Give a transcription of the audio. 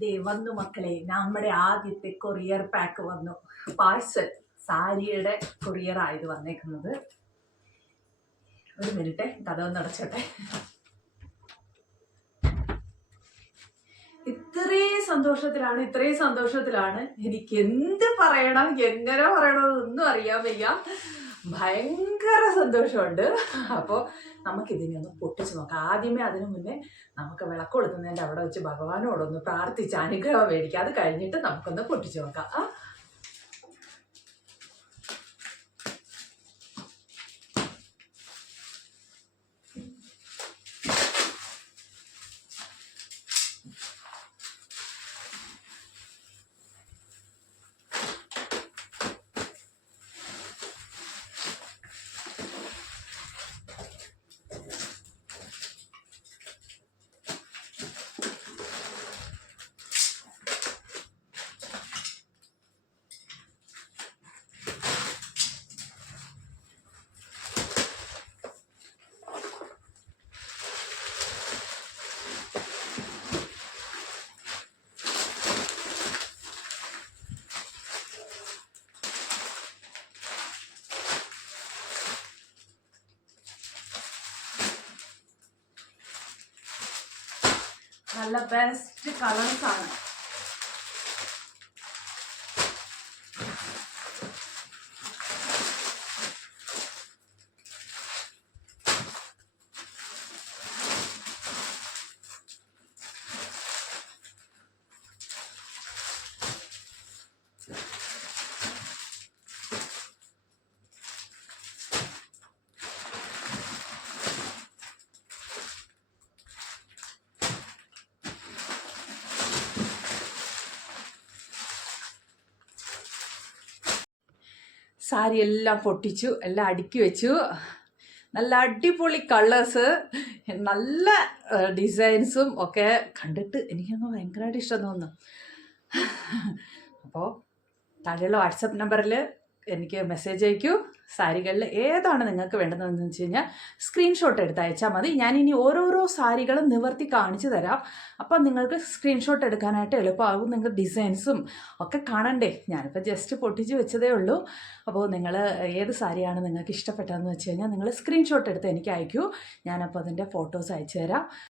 ദേ വന്നു മക്കളെ, നമ്മുടെ ആദ്യത്തെ കൊറിയർ പാക്ക് വന്നു. പാഴ്സൽ സാരിയുടെ കൊറിയർ ആയത് വന്നേക്കുന്നത്. ഒരു മിനിറ്റ് കഥ ഒന്ന് അടച്ചോട്ടെ. ഇത്രയും സന്തോഷത്തിലാണ് എനിക്ക് എന്ത് പറയണം എങ്ങനെ പറയണമെന്നൊന്നും അറിയാൻ വയ്യ. ഭയങ്കര സന്തോഷമുണ്ട്. അപ്പോൾ നമുക്കിതിനെ ഒന്ന് പൊട്ടിച്ച് നോക്കാം. ആദ്യമേ അതിനു മുന്നേ നമുക്ക് വിളക്ക് കൊടുക്കുന്നതിൻ്റെ അവിടെ വെച്ച് ഭഗവാനോടൊന്ന് പ്രാർത്ഥിച്ച് അനുഗ്രഹം മേടിക്കാം. അത് കഴിഞ്ഞിട്ട് നമുക്കൊന്ന് പൊട്ടിച്ച് നോക്കാം. നല്ല ബെസ്റ്റ് കളേഴ്സ് ആണ്. സാരി എല്ലാം പൊട്ടിച്ചു, എല്ലാം അടുക്കി വെച്ചു. നല്ല അടിപൊളി കളേഴ്സ്, നല്ല ഡിസൈൻസും ഒക്കെ കണ്ടിട്ട് എനിക്കങ്ങ് ഭയങ്കരമായിട്ട് ഇഷ്ടം തോന്നുന്നു. അപ്പോൾ താഴെയുള്ള വാട്സപ്പ് നമ്പറിൽ എനിക്ക് മെസ്സേജ് അയക്കൂ. സാരികളിൽ ഏതാണ് നിങ്ങൾക്ക് വേണ്ടതെന്ന് വെച്ച് കഴിഞ്ഞാൽ സ്ക്രീൻഷോട്ട് എടുത്ത് അയച്ചാൽ മതി. ഞാനിനി ഓരോരോ സാരികളും നിവർത്തി കാണിച്ചു തരാം. അപ്പം നിങ്ങൾക്ക് സ്ക്രീൻഷോട്ട് എടുക്കാനായിട്ട് എളുപ്പമാകും. നിങ്ങൾക്ക് ഡിസൈൻസും ഒക്കെ കാണണ്ടേ. ഞാനിപ്പോൾ ജസ്റ്റ് പൊട്ടിച്ച് വെച്ചതേ ഉള്ളൂ. അപ്പോൾ നിങ്ങൾ ഏത് സാരിയാണ് നിങ്ങൾക്ക് ഇഷ്ടപ്പെട്ടതെന്ന് വെച്ച് കഴിഞ്ഞാൽ നിങ്ങൾ സ്ക്രീൻഷോട്ട് എടുത്ത് എനിക്ക് അയക്കൂ. ഞാനപ്പോൾ അതിൻ്റെ ഫോട്ടോസ് അയച്ചു തരാം.